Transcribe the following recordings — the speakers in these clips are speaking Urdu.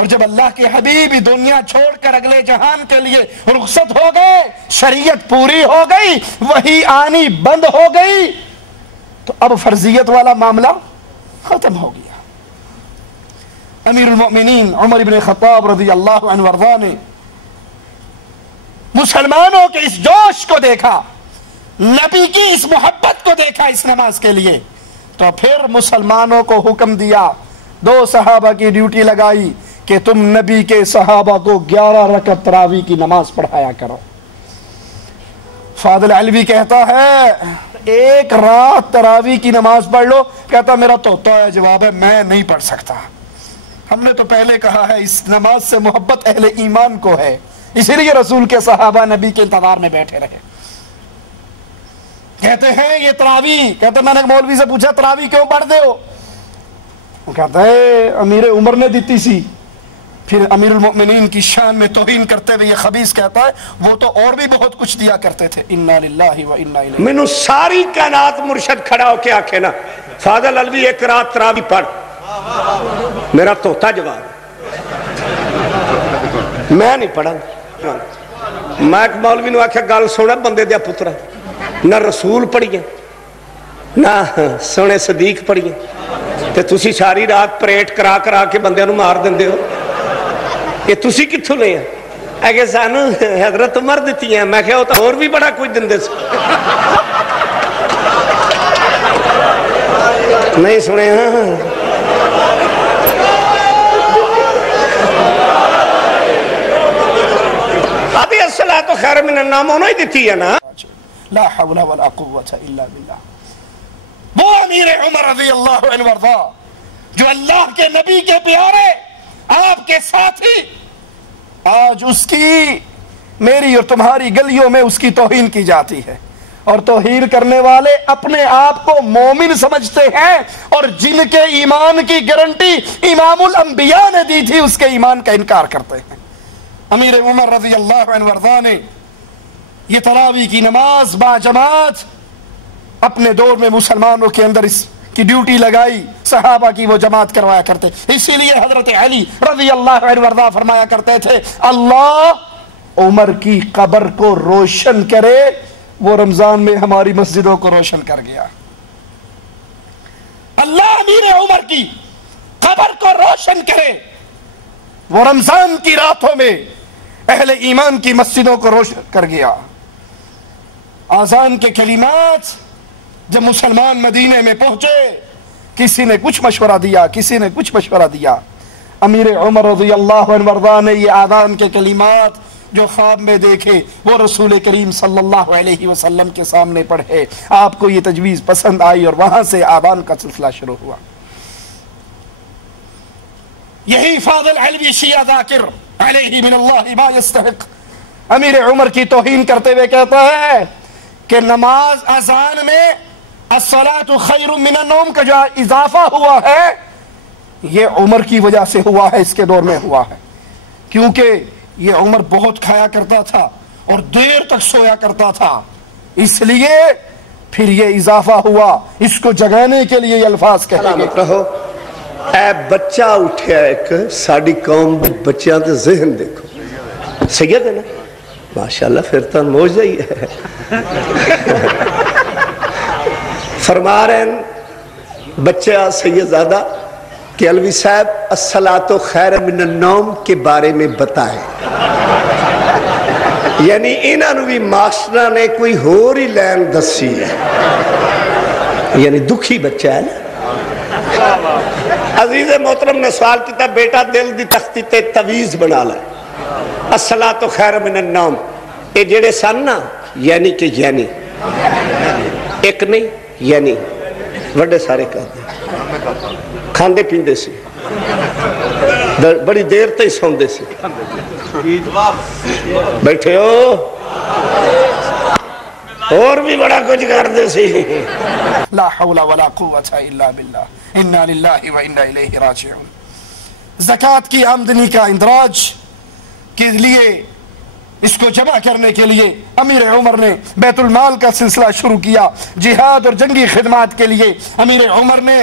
اور جب اللہ کے حبیب دنیا چھوڑ کر اگلے جہان کے لیے رخصت ہو گئے، شریعت پوری ہو گئی، وحی آنی بند ہو گئی، تو اب فرضیت والا معاملہ ختم ہو گیا۔ امیر المؤمنین عمر بن خطاب رضی اللہ عنہ وارضاہ نے مسلمانوں کے اس جوش کو دیکھا، نبی کی اس محبت کو دیکھا اس نماز کے لیے، تو پھر مسلمانوں کو حکم دیا، 2 صحابہ کی ڈیوٹی لگائی کہ تم نبی کے صحابہ کو 11 رکعت تراویح کی نماز پڑھایا کرو۔ فاضل علوی کہتا ہے ایک رات تراویح کی نماز پڑھ لو، کہتا میرا توتا ہے جواب ہے میں نہیں پڑھ سکتا۔ ہم نے تو پہلے کہا ہے اس نماز سے محبت اہل ایمان کو ہے، اسی لیے رسول کے صحابہ نبی کے انتظار میں بیٹھے رہے۔ کہتے ہیں یہ تراویح، کہتے میں نے مولوی سے پوچھا تراویح کیوں پڑھتے ہو؟ وہ کہتا ہے امیر عمر نے دیتی سی۔ پھر امیر المؤمنین کی شان میں توہین کرتے ہوئے یہ خبیث کہتا ہے وہ تو اور بھی بہت کچھ دیا کرتے تھے۔ انا للہ و انا الیہ۔ مینوں ساری کائنات مرشد کھڑا ہو کے آکھے نا فاضل علوی ایک رات تراویح پڑھ، میرا توتا جواب میں نہیں پڑھا۔ میں ایک مولوی نو آکھیا گل سونا بندے دیا پترا، نہ رسول پڑھیے نہ سونے صدیق پڑھیے تے تسی ساری رات پریٹ کرا کرا کے بندے نو مار دندے ہو، کہ تسی کتھوں لے ہیں؟ اگے سانو حضرت عمر دیتی ہیں۔ میں کہا وہ تو اور بھی بڑا کچھ دندے سے نہیں سنے ہاں۔ ابھی الصلاۃ خیر من النوم انہوں ہی دیتی ہے نا۔ لا حول ولا قوة الا باللہ۔ وہ امیر عمر رضی اللہ عنہ وارضا جو اللہ کے نبی کے پیارے، آپ کے ساتھی، آج اس کی میری اور تمہاری گلیوں میں اس کی توہین کی جاتی ہے، اور توہین کرنے والے اپنے آپ کو مومن سمجھتے ہیں، اور جن کے ایمان کی گارنٹی امام الانبیاء نے دی تھی اس کے ایمان کا انکار کرتے ہیں۔ امیر عمر رضی اللہ عنہ وارضا نے یہ تراویح کی نماز با جماعت اپنے دور میں مسلمانوں کے اندر اس کی ڈیوٹی لگائی، صحابہ کی وہ جماعت کروایا کرتے۔ اسی لیے حضرت علی رضی اللہ عنہ وارضا فرمایا کرتے تھے اللہ عمر کی قبر کو روشن کرے، وہ رمضان میں ہماری مسجدوں کو روشن کر گیا۔ اللہ امیر عمر کی قبر کو روشن کرے، وہ رمضان کی راتوں میں اہل ایمان کی مسجدوں کو روشن کر گیا۔ آذان کے کلمات جب مسلمان مدینے میں پہنچے، کسی نے کچھ مشورہ دیا، کسی نے کچھ مشورہ دیا، امیر عمر رضی اللہ عنہ وارضا نے یہ آذان کے کلمات جو خواب میں دیکھے وہ رسول کریم صلی اللہ علیہ وسلم کے سامنے پڑھے۔ آپ کو یہ تجویز پسند آئی اور وہاں سے آذان کا سلسلہ شروع ہوا۔ یہی فاضل علوی شیعہ ذاکر علیہ من اللہ ما یستحق امیر عمر کی توہین کرتے ہوئے کہتا ہے کہ نماز اذان میں الصلاۃ خیر من النوم کا جو اضافہ ہوا ہے یہ عمر کی وجہ سے ہوا ہے، اس کے دور میں ہوا ہے، کیونکہ یہ عمر بہت کھایا کرتا تھا اور دیر تک سویا کرتا تھا، اس لیے پھر یہ اضافہ ہوا۔ اس کو جگانے کے لیے یہ الفاظ کہے گئے۔ اے بچہ اٹھیا ایک ساڑی قوم بچیاں تے ذہن دیکھو، سید ہے نا ماشاءاللہ، پھر تو موجہ ہی ہے۔ فرما رہے ہیں بچہ سیدزادہ کہ علوی صاحب الصلاۃ خیر من النوم کے بارے میں بتائیں، یعنی انہوں بھی ماسٹرہ نے کوئی ہور ہی لین دسی ہے، یعنی دکھی بچہ ہے نا۔ عزیز محترم نے سوال کیتا بیٹا دل دی تختی تے تویز بنا لائے، الصلاۃ خیر من النوم، اے جڑے سن نا یعنی کہ یعنی ایک نہیں یعنی وڈے سارے کہتے کھاندے پیندے سی، بڑی دیر تے سوندے سی، بیٹھے ہو اور بھی بڑا کچھ کر دے سی۔ لا حول ولا قوة الا باللہ، انا للہ و انا الیہ راجعون۔ زکوٰۃ کی آمدنی کا اندراج کے لیے، اس کو جمع کرنے کے لیے امیر عمر نے بیت المال کا سلسلہ شروع کیا۔ جہاد اور جنگی خدمات کے لیے امیر عمر نے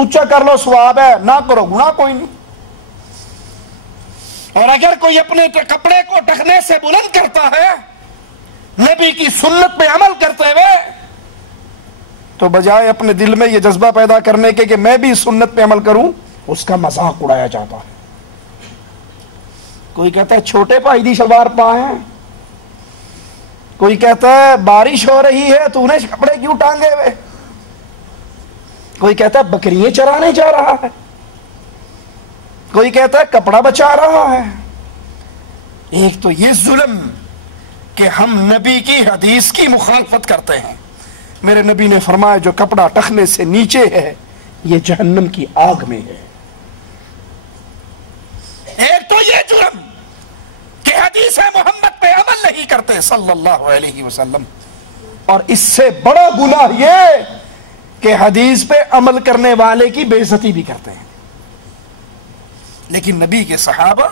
اونچا کر لو ثواب ہے، نہ کرو گناہ کوئی نہیں۔ اور اگر کوئی اپنے کپڑے کو ڈھکنے سے بلند کرتا ہے نبی کی سنت پہ عمل کرتے ہوئے، تو بجائے اپنے دل میں یہ جذبہ پیدا کرنے کے کہ میں بھی سنت پہ عمل کروں، اس کا مذاق اڑایا جاتا ہے۔ کوئی کہتا ہے چھوٹے بھائی دی شلوار پائیں، کوئی کہتا ہے بارش ہو رہی ہے تو نے کپڑے کیوں ٹانگے ہوئے، کوئی کہتا ہے بکریاں چرانے جا رہا ہے، کوئی کہتا ہے کپڑا بچا رہا ہے۔ ایک تو یہ ظلم کہ ہم نبی کی حدیث کی مخالفت کرتے ہیں۔ میرے نبی نے فرمایا جو کپڑا ٹخنے سے نیچے ہے یہ جہنم کی آگ میں ہے۔ ایک تو یہ جرم کہ حدیث محمد پہ عمل نہیں کرتے صلی اللہ علیہ وسلم، اور اس سے بڑا گناہ یہ کہ حدیث پہ عمل کرنے والے کی بے عزتی بھی کرتے ہیں۔ لیکن نبی کے صحابہ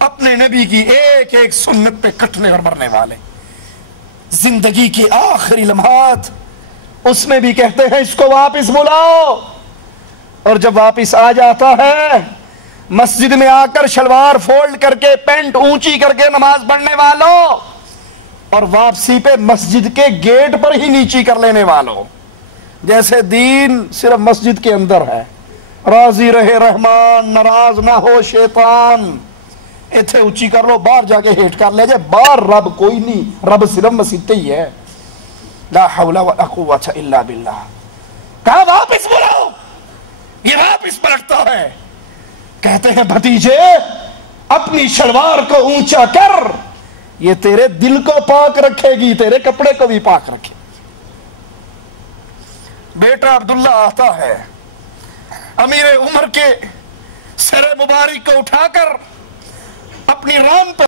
اپنے نبی کی ایک ایک سنت پہ کٹنے اور مرنے والے، زندگی کے آخری لمحات اس میں بھی کہتے ہیں اس کو واپس بلاؤ، اور جب واپس آ جاتا ہے مسجد میں آ کر شلوار فولڈ کر کے پینٹ اونچی کر کے نماز پڑھنے والوں، اور واپسی پہ مسجد کے گیٹ پر ہی نیچی کر لینے والوں، جیسے دین صرف مسجد کے اندر ہے، راضی رہے رحمان ناراض نہ ہو شیطان، ایتھے اونچی کر لو باہر جا کے ہیٹ کر لے جائے، باہر رب کوئی نہیں، رب صرف مسجد ہی ہے۔ لا حول ولا قوت الا باللہ۔ کہا واپس بلاؤ، یہ واپس پلٹتا ہے، کہتے ہیں بھتیجے اپنی شلوار کو اونچا کر، یہ تیرے دل کو پاک رکھے گی، تیرے کپڑے کو بھی پاک رکھے۔ بیٹا عبداللہ آتا ہے، امیر عمر کے سر مبارک کو اٹھا کر اپنی ران پہ